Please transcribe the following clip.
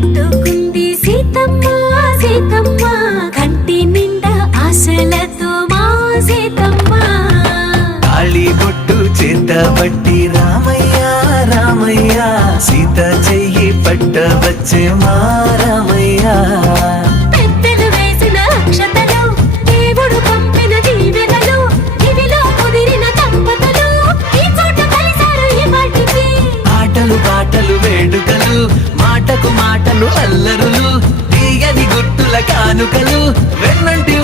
పెట్టుకుంది సీతమ్మ సీతమ్మ కంటి నిండా ఆశలతో మా సీతమ్మ తాళి బొట్టు చేత పట్టి రామయ్య రామయ్య సీత చెయ్యి పట్ట వచ్చే మా రామయ్య పెద్దలు వేసిన అక్షతలు దేవుడు పంపిన దీవెనలు ఇవిలో కుదిరిన దంపతులు ఈ చోట కలిసారు ఈ వాటికి ఆటలు పాటలు వేడుకలు మాటకు మాటలు అల్లరులు తీయని గుర్తుల కానుకలు వెన్నంటి